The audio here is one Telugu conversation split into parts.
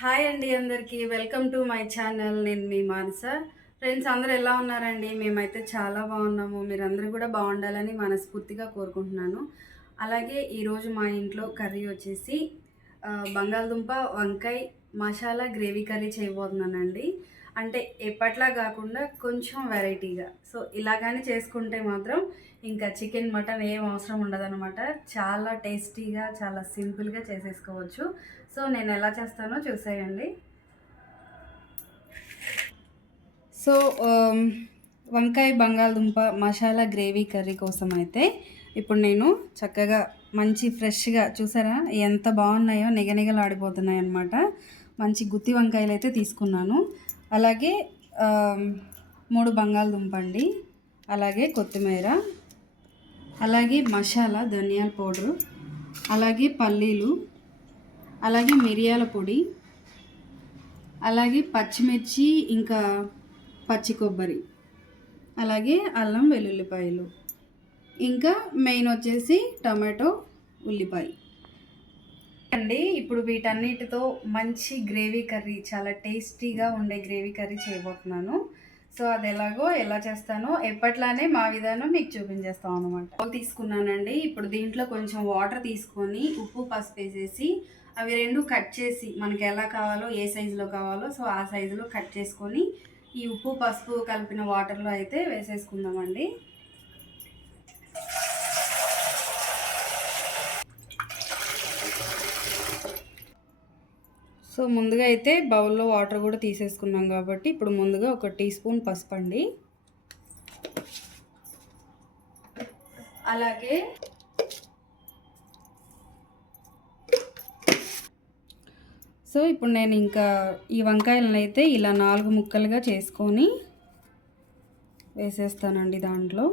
హాయ్ అండి అందరికీ. Welcome to my channel. నేను మీ మానస. ఫ్రెండ్స్ అందరూ ఎలా ఉన్నారండి? మేమైతే చాలా బాగున్నాము. మీరందరూ కూడా బాగుండాలని మనస్ఫూర్తిగా కోరుకుంటున్నాను. అలాగే ఈరోజు మా ఇంట్లో కర్రీ వచ్చేసి బంగాళదుంప వంకాయ మసాలా గ్రేవీ కర్రీ చేయబోతున్నానండి. అంటే ఎప్పట్లా కాకుండా కొంచెం వెరైటీగా. సో ఇలాగానే చేసుకుంటే మాత్రం ఇంకా చికెన్ మటన్ ఏం అవసరం ఉండదన్నమాట. చాలా టేస్టీగా చాలా సింపుల్గా చేసేసుకోవచ్చు. సో నేను ఎలా చేస్తానో చూసేయండి. సో వంకాయ బంగాళదుంప మసాలా గ్రేవీ కర్రీ కోసం అయితే ఇప్పుడు నేను చక్కగా మంచి ఫ్రెష్గా చూసారా? ఎంత బాగున్నాయో నిగనిగలాడిపోతున్నాయి అన్నమాట మంచి గుత్తి వంకాయలు అయితే తీసుకున్నాను. అలాగే మూడు బంగాళదుంప అండి అలాగే కొత్తిమీర అలాగే మసాలా ధనియాల పౌడరు అలాగే పల్లీలు అలాగే మిరియాల పొడి అలాగే పచ్చిమిర్చి ఇంకా పచ్చి కొబ్బరి అలాగే అల్లం వెల్లుల్లిపాయలు. ఇంకా మెయిన్ వచ్చేసి టమాటో ఉల్లిపాయ. అండి. ఇప్పుడు వీటన్నిటితో మంచి గ్రేవీ కర్రీ చాలా టేస్టీగా ఉండే గ్రేవీ కర్రీ చేయబోతున్నాను. సో అది ఎలాగో ఎలా చేస్తానో ఎప్పట్లానే మా విధానం మీకు చూపించేస్తాం అనమాట తీసుకున్నానండి. ఇప్పుడు దీంట్లో కొంచెం వాటర్ తీసుకొని ఉప్పు పసుపు వేసేసి అవి రెండు కట్ చేసి మనకి ఎలా కావాలో ఏ సైజులో కావాలో సో ఆ సైజులో కట్ చేసుకొని ఈ ఉప్పు పసుపు కలిపిన వాటర్లో అయితే వేసేసుకుందామండి. సో ముందుగా అయితే బౌల్లో వాటర్ కూడా తీసేసుకున్నాం కాబట్టి ఇప్పుడు ముందుగా ఒక టీ స్పూన్ పసుపు అండి. అలాగే సో ఇప్పుడు నేను ఇంకా ఈ వంకాయలను అయితే ఇలా నాలుగు ముక్కలుగా చేసుకొని వేసేస్తానండి దాంట్లో.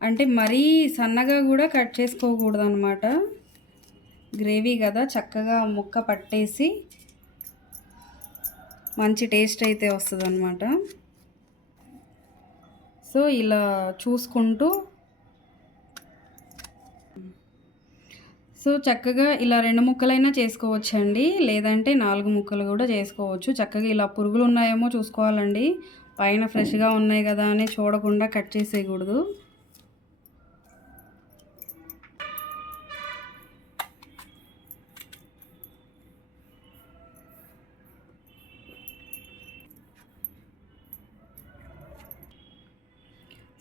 అంటే మరీ సన్నగా కూడా కట్ చేసుకోకూడదు అనమాట గ్రేవీ కదా చక్కగా ముక్క పట్టేసి మంచి టేస్ట్ అయితే వస్తుంది అనమాట సో ఇలా చూసుకుంటూ సో చక్కగా ఇలా రెండు ముక్కలైనా చేసుకోవచ్చండి. లేదంటే నాలుగు ముక్కలు కూడా చేసుకోవచ్చు. చక్కగా ఇలా పురుగులు ఉన్నాయేమో చూసుకోవాలండి. పైన ఫ్రెష్గా ఉన్నాయి కదా అని చూడకుండా కట్ చేసేయకూడదు.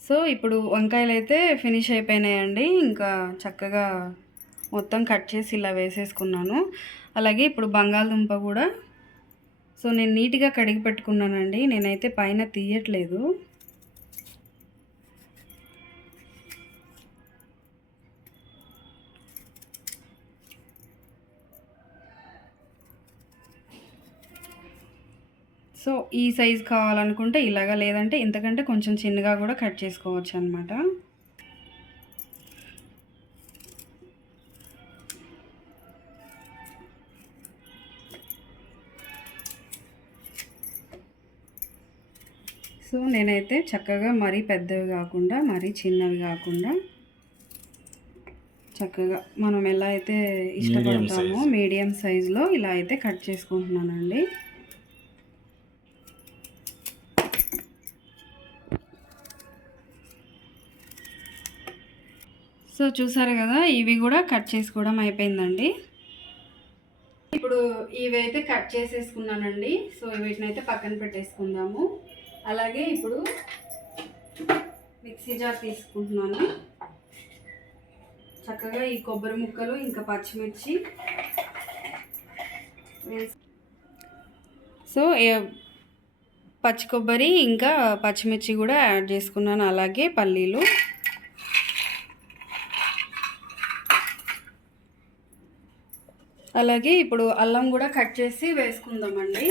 సో ఇప్పుడు వంకాయలు అయితే ఫినిష్ అయిపోయినాయండి. ఇంకా చక్కగా మొత్తం కట్ చేసి ఇలా వేసేసుకున్నాను. అలాగే ఇప్పుడు బంగాళదుంప కూడా. సో నేను నీట్గా కడిగి పెట్టుకున్నానండి. నేనైతే పైన తీయట్లేదు. సో ఈ సైజ్ కావాలనుకుంటే ఇలాగా లేదంటే ఇంతకంటే కొంచెం చిన్నగా కూడా కట్ చేసుకోవచ్చు అనమాట సో నేనైతే చక్కగా మరీ పెద్దవి కాకుండా మరీ చిన్నవి కాకుండా చక్కగా మనం ఎలా అయితే ఇష్టపడతామో మీడియం సైజులో ఇలా అయితే కట్ చేసుకుంటున్నానండి. సో చూసారు కదా ఇవి కూడా కట్ చేసుకోవడం అయిపోయిందండి. ఇప్పుడు ఇవి అయితే కట్ చేసేసుకున్నానండి. సో వీటిని అయితే పక్కన పెట్టేసుకుందాము. అలాగే ఇప్పుడు మిక్సీ జార్ తీసుకుంటున్నాను. చక్కగా ఈ కొబ్బరి ముక్కలు ఇంకా పచ్చిమిర్చి సో పచ్చి కొబ్బరి ఇంకా పచ్చిమిర్చి కూడా యాడ్ చేసుకున్నాను. అలాగే పల్లీలు. అలాగే ఇప్పుడు అల్లం కూడా కట్ చేసి వేసుకుందామండి.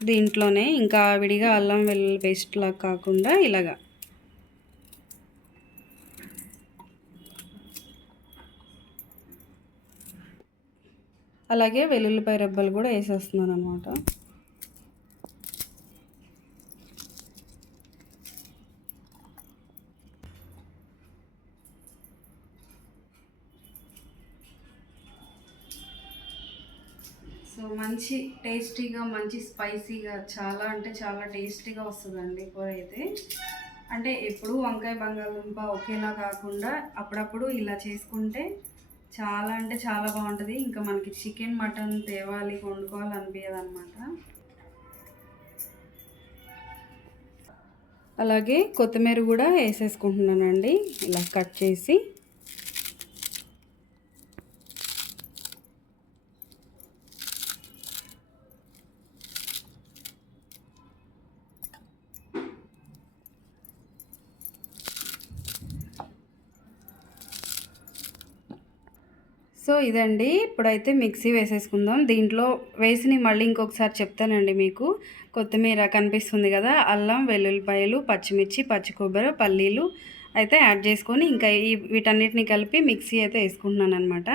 దీంట్లోనే ఇంకా విడిగా అల్లం వెల్లుల్లి పేస్ట్ లాగా కాకుండా ఇలాగా. అలాగే వెల్లుల్లిపాయ రెబ్బలు కూడా వేసేస్తున్నాను అనమాట సో మంచి టేస్టీగా మంచి స్పైసీగా చాలా అంటే చాలా టేస్టీగా వస్తుందండి కూర అయితే. అంటే ఎప్పుడు వంకాయ బంగాళదుంప ఒకేలా కాకుండా అప్పుడప్పుడు ఇలా చేసుకుంటే చాలా అంటే చాలా బాగుంటుంది. ఇంకా మనకి చికెన్ మటన్ తేవాలి వండుకోవాలి అనిపించదు అనమాట అలాగే కొత్తిమీర కూడా వేసేసుకుంటున్నానండి. ఇలా కట్ చేసి సో ఇదండి. ఇప్పుడైతే మిక్సీ వేసేసుకుందాం. దీంట్లో వేసి మళ్ళీ ఇంకొకసారి చెప్తానండి మీకు. కొత్తిమీర కనిపిస్తుంది కదా అల్లం వెల్లుల్లిపాయలు పచ్చిమిర్చి పచ్చి కొబ్బరి పల్లీలు అయితే యాడ్ చేసుకొని ఇంకా ఈ వీటన్నిటిని కలిపి మిక్సీ అయితే వేసుకుంటున్నాను అనమాట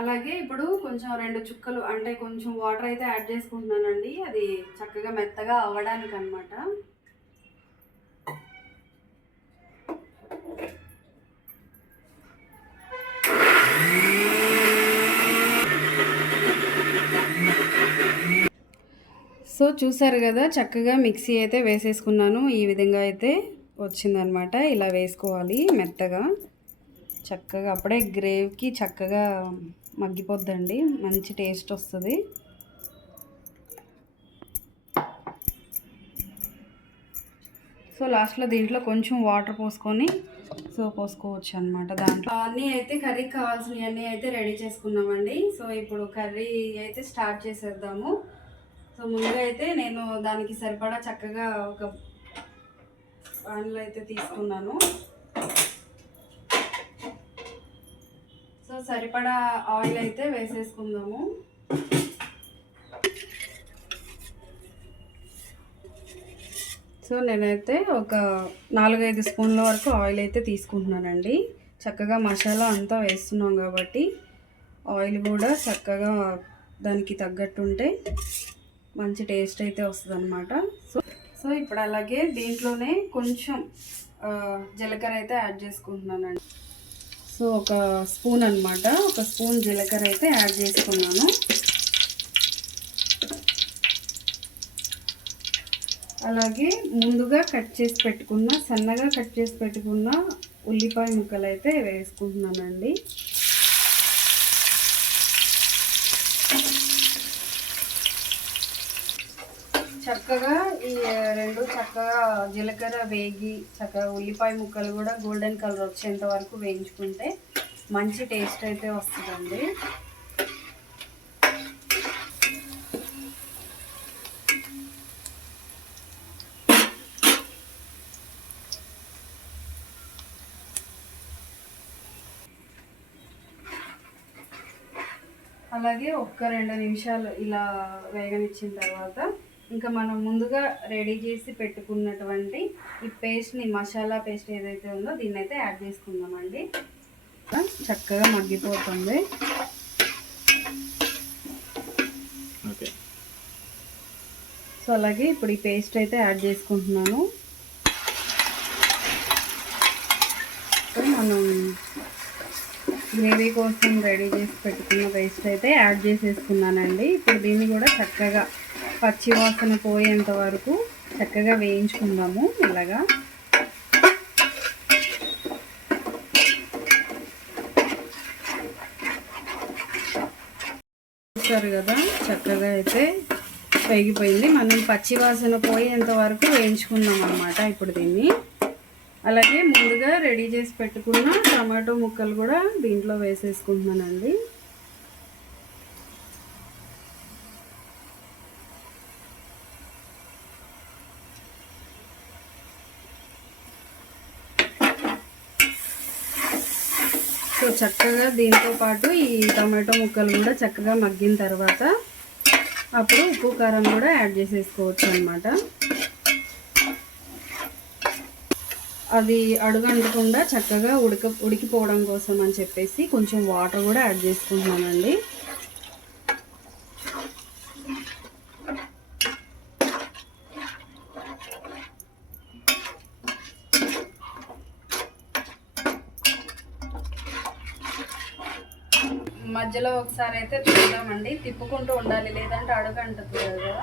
అలాగే ఇప్పుడు కొంచెం రెండు చుక్కలు అంటే కొంచెం వాటర్ అయితే యాడ్ చేసుకుంటున్నానండి. అది చక్కగా మెత్తగా అవ్వడానికి అనమాట సో చూసారు కదా చక్కగా మిక్సీ అయితే వేసేసుకున్నాను. ఈ విధంగా అయితే వచ్చిందనమాట ఇలా వేసుకోవాలి మెత్తగా. చక్కగా అప్పుడే గ్రేవ్కి చక్కగా మగ్గిపోద్దండి. మంచి టేస్ట్ వస్తుంది. సో లాస్ట్లో దీంట్లో కొంచెం వాటర్ పోసుకొని సో పోసుకోవచ్చు అనమాట దాంట్లో. అన్నీ అయితే కర్రీ కావాల్సినవి అన్నీ అయితే రెడీ చేసుకున్నామండి. సో ఇప్పుడు కర్రీ అయితే స్టార్ట్ చేసేద్దాము. సో ముందుగా అయితే నేను దానికి సరిపడా చక్కగా ఒక పాన్లో అయితే తీసుకున్నాను. సో సరిపడా ఆయిల్ అయితే వేసేసుకుందాము. సో నేనైతే ఒక నాలుగైదు స్పూన్ల వరకు ఆయిల్ అయితే తీసుకుంటున్నానండి. చక్కగా మసాలా అంతా వేస్తున్నాం కాబట్టి ఆయిల్ కూడా చక్కగా దానికి తగ్గట్టుంటే మంచి టేస్ట్ అయితే వస్తుంది అనమాట సో సో ఇప్పుడు అలాగే దీంట్లోనే కొంచెం జీలకర్ర అయితే యాడ్ చేసుకుంటున్నానండి. సో ఒక స్పూన్ అనమాట ఒక స్పూన్ జీలకర్ర అయితే యాడ్ చేసుకున్నాను. అలాగే ముందుగా కట్ చేసి పెట్టుకున్న సన్నగా కట్ చేసి పెట్టుకున్న ఉల్లిపాయ ముక్కలు అయితే వేసుకుంటున్నానండి. చక్కగా ఈ రెండు చక్కగా జీలకర్ర వేగి చక్కగా ఉల్లిపాయ ముక్కలు కూడా గోల్డెన్ కలర్ వచ్చేంత వరకు వేయించుకుంటే మంచి టేస్ట్ అయితే వస్తుందండి. అలాగే ఒక్క రెండు నిమిషాలు ఇలా వేగనిచ్చిన తర్వాత ఇంకా మనం ముందుగా రెడీ చేసి పెట్టుకున్నటువంటి ఈ పేస్ట్ని మసాలా పేస్ట్ ఏదైతే ఉందో దీన్ని అయితే యాడ్ చేసుకుందామండి. చక్కగా మగ్గిపోతుంది. సో అలాగే ఇప్పుడు ఈ పేస్ట్ అయితే యాడ్ చేసుకుంటున్నాను. మనం గ్రేవీ కోసం రెడీ చేసి పెట్టుకున్న పేస్ట్ అయితే యాడ్ చేసేసుకున్నానండి. ఇప్పుడు దీన్ని కూడా చక్కగా పచ్చి వాసన పోయేంత వరకు చక్కగా వేయించుకుందాము ఇలాగా. చూస్తారు కదా చక్కగా అయితే వేగిపోయింది. మనం పచ్చి వాసన పోయేంత వరకు వేయించుకుందాం అనమాట ఇప్పుడు దీన్ని. అలాగే ముందుగా రెడీ చేసి పెట్టుకున్న టమాటో ముక్కలు కూడా దీంట్లో వేసేసుకుంటున్నానండి సో చక్కగా దీంతో పాటు ఈ టమాటో ముక్కలు కూడా చక్కగా మగ్గిన తర్వాత అప్పుడు ఉప్పు కారం కూడా యాడ్ చేసేసుకోవచ్చు అనమాట అది అడుగంటకుండా చక్కగా ఉడక ఉడికిపోవడం కోసం అని చెప్పేసి కొంచెం వాటర్ కూడా యాడ్ చేసుకుంటున్నానండి మధ్యలో ఒకసారి అయితే చూద్దామండి. తిప్పుకుంటూ ఉండాలి లేదంటే అడుగు అంటుంది కదా.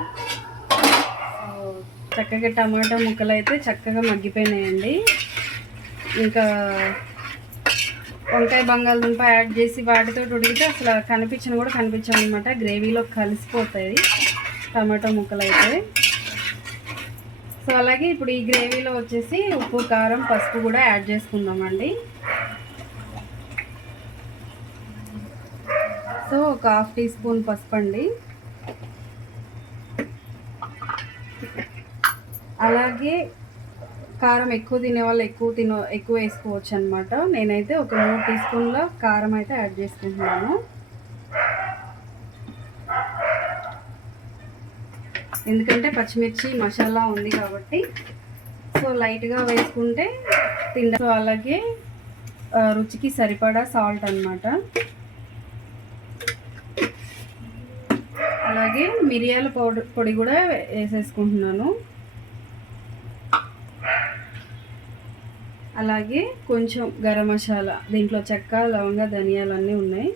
చక్కగా టమాటా ముక్కలు అయితే చక్కగా మగ్గిపోయినాయండి. ఇంకా వంకాయ బంగాళదుంప యాడ్ చేసి వాటితో ఉడికితే అసలు కనిపించను కూడా కనిపించవు అనమాట గ్రేవీలో కలిసిపోతాయి టమాటో ముక్కలు అయితే. సో అలాగే ఇప్పుడు ఈ గ్రేవీలో వచ్చేసి ఉప్పు కారం పసుపు కూడా యాడ్ చేసుకుందామండి. సో ఒక హాఫ్ టీ స్పూన్ పసుపు అండి. అలాగే కారం ఎక్కువ తినే వాళ్ళు ఎక్కువ తిన ఎక్కువ వేసుకోవచ్చు అనమాట నేనైతే ఒక మూడు టీ స్పూన్ల కారం అయితే యాడ్ చేసుకుంటున్నాను. ఎందుకంటే పచ్చిమిర్చి మసాలా ఉంది కాబట్టి. సో లైట్గా వేసుకుంటే తిండ సో అలాగే రుచికి సరిపడా సాల్ట్ అనమాట అలాగే మిరియాల పౌడర్ పొడి కూడా వేసేసుకుంటున్నాను. అలాగే కొంచెం గరం మసాలా దీంట్లో చెక్క లవంగ ధనియాలు అన్నీ ఉన్నాయి.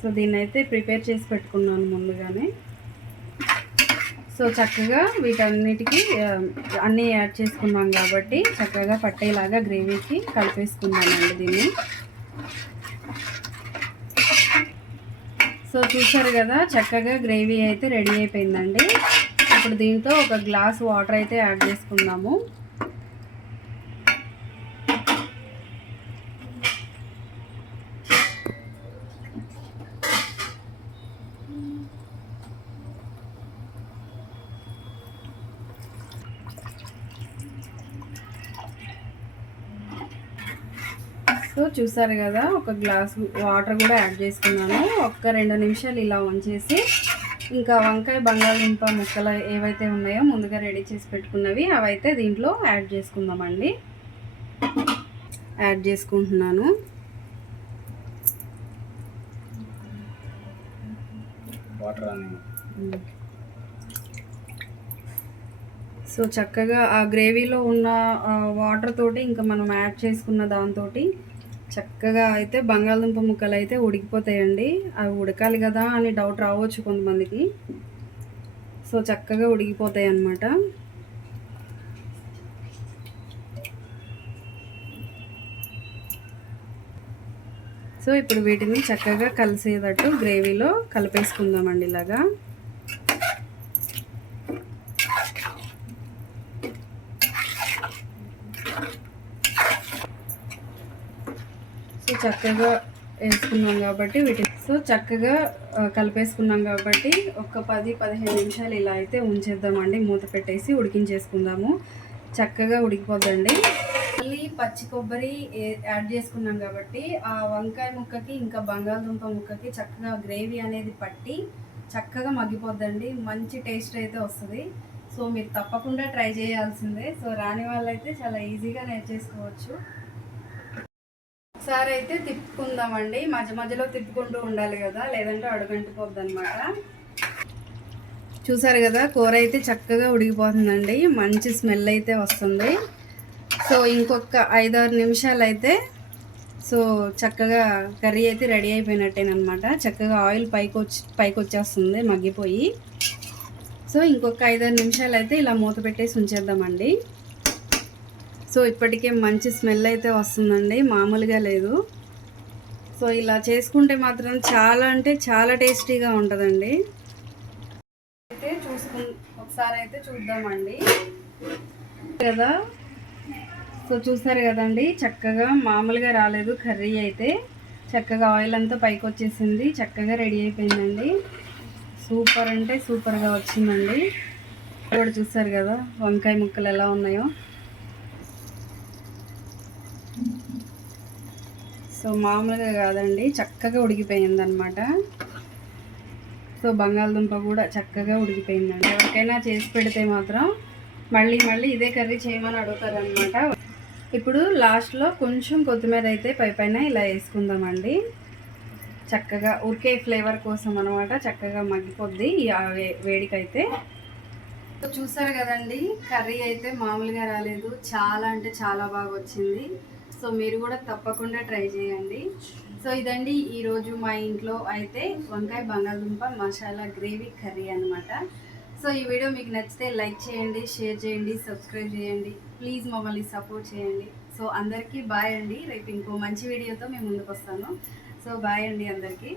సో దీన్ని అయితే ప్రిపేర్ చేసి పెట్టుకున్నాను ముందుగానే. సో చక్కగా వీటన్నిటికీ అన్నీ యాడ్ చేసుకున్నాం కాబట్టి చక్కగా పట్టేలాగా గ్రేవీకి కలిపేసుకున్నానండి దీన్ని. సో చూసారు కదా చక్కగా గ్రేవీ అయితే రెడీ అయిపోయిందండి. ఇప్పుడు దీంతో ఒక గ్లాస్ వాటర్ అయితే యాడ్ చేసుకుందాము. సో చూసారు కదా ఒక గ్లాస్ వాటర్ కూడా యాడ్ చేసుకున్నాను. ఒక్క రెండు నిమిషాలు ఇలా ఉంచేసి ఇంకా వంకాయ బంగాళదుంప ముక్కలు ఏవైతే ఉన్నాయో ముందుగా రెడీ చేసి పెట్టుకున్నవి అవైతే దీంట్లో యాడ్ చేసుకుందామండి. యాడ్ చేసుకుంటున్నాను. సో చక్కగా ఆ గ్రేవీలో ఉన్న వాటర్ తోటి ఇంకా మనం యాడ్ చేసుకున్న దాంతో చక్కగా అయితే బంగాళదుంప ముక్కలు అయితే ఉడికిపోతాయండి. అవి ఉడకాలి కదా అని డౌట్ రావచ్చు కొంతమందికి. సో చక్కగా ఉడికిపోతాయి అన్నమాట సో ఇప్పుడు వీటిని చక్కగా కలిసేటట్టు గ్రేవీలో కలిపేసుకుందామండి ఇలాగా. చక్కగా వేసుకున్నాం కాబట్టి వీటి సో చక్కగా కలిపేసుకున్నాం కాబట్టి ఒక పది పదిహేను నిమిషాలు ఇలా అయితే ఉంచేద్దామండి. మూత పెట్టేసి ఉడికించేసుకుందాము. చక్కగా ఉడికిపోద్దండి. మళ్ళీ పచ్చి కొబ్బరి యాడ్ చేసుకున్నాం కాబట్టి ఆ వంకాయ ముక్కకి ఇంకా బంగాళదుంప ముక్కకి చక్కగా గ్రేవీ అనేది పట్టి చక్కగా మగ్గిపోద్దండి. మంచి టేస్ట్ అయితే వస్తుంది. సో మీరు తప్పకుండా ట్రై చేయాల్సిందే. సో రాని వాళ్ళైతే చాలా ఈజీగా నేర్చేసుకోవచ్చు. ఒకసారి అయితే తిప్పుకుందామండి. మధ్య మధ్యలో తిప్పుకుంటూ ఉండాలి కదా లేదంటే అడుగంటిపోద్ది అనమాట చూసారు కదా కూర అయితే చక్కగా ఉడికిపోతుందండి. మంచి స్మెల్ అయితే వస్తుంది. సో ఇంకొక ఐదారు నిమిషాలు అయితే సో చక్కగా కర్రీ అయితే రెడీ అయిపోయినట్టేనమాట చక్కగా ఆయిల్ పైకి వచ్చి పైకి వచ్చేస్తుంది మగ్గిపోయి. సో ఇంకొక ఐదారు నిమిషాలు అయితే ఇలా మూత పెట్టేసి ఉంచేద్దామండి. సో ఇప్పటికే మంచి స్మెల్ అయితే వస్తుందండి మామూలుగా లేదు. సో ఇలా చేసుకుంటే మాత్రం చాలా అంటే చాలా టేస్టీగా ఉంటుందండి. అయితే చూసుకు ఒకసారి అయితే చూద్దామండి. కదా? సో చూసారు కదండి చక్కగా మామూలుగా రాలేదు కర్రీ అయితే. చక్కగా ఆయిల్ అంతా పైకి వచ్చేసింది చక్కగా రెడీ అయిపోయిందండి. సూపర్ అంటే సూపర్గా వచ్చిందండి. కూడా చూసారు కదా వంకాయ ముక్కలు ఎలా ఉన్నాయో. సో మామూలుగా కాదండి చక్కగా ఉడికిపోయింది అనమాట సో బంగాళదుంప కూడా చక్కగా ఉడికిపోయిందండి. ఎవరికైనా చేసి పెడితే మాత్రం మళ్ళీ మళ్ళీ ఇదే కర్రీ చేయమని అడుగుతారనమాట ఇప్పుడు లాస్ట్లో కొంచెం కొత్తిమీర అయితే పై పైన ఇలా వేసుకుందామండి. చక్కగా ఉరికే ఫ్లేవర్ కోసం అనమాట చక్కగా మగ్గిపోద్ది ఆ వే- వేడికైతే. సో చూసారు కదండి కర్రీ అయితే మామూలుగా రాలేదు. చాలా అంటే చాలా బాగా వచ్చింది. సో మీరు కూడా తప్పకుండా ట్రై చేయండి. సో ఇదండి ఈరోజు మా ఇంట్లో అయితే వంకాయ బంగాళదుంప మసాలా గ్రేవీ కర్రీ అనమాట సో ఈ వీడియో మీకు నచ్చితే లైక్ చేయండి షేర్ చేయండి సబ్స్క్రైబ్ చేయండి. ప్లీజ్ మమ్మల్ని సపోర్ట్ చేయండి. సో అందరికీ బాయ్ అండి. రేపు ఇంకో మంచి వీడియోతో మేము ముందుకు వస్తాను. సో బాయ్ అండి అందరికీ.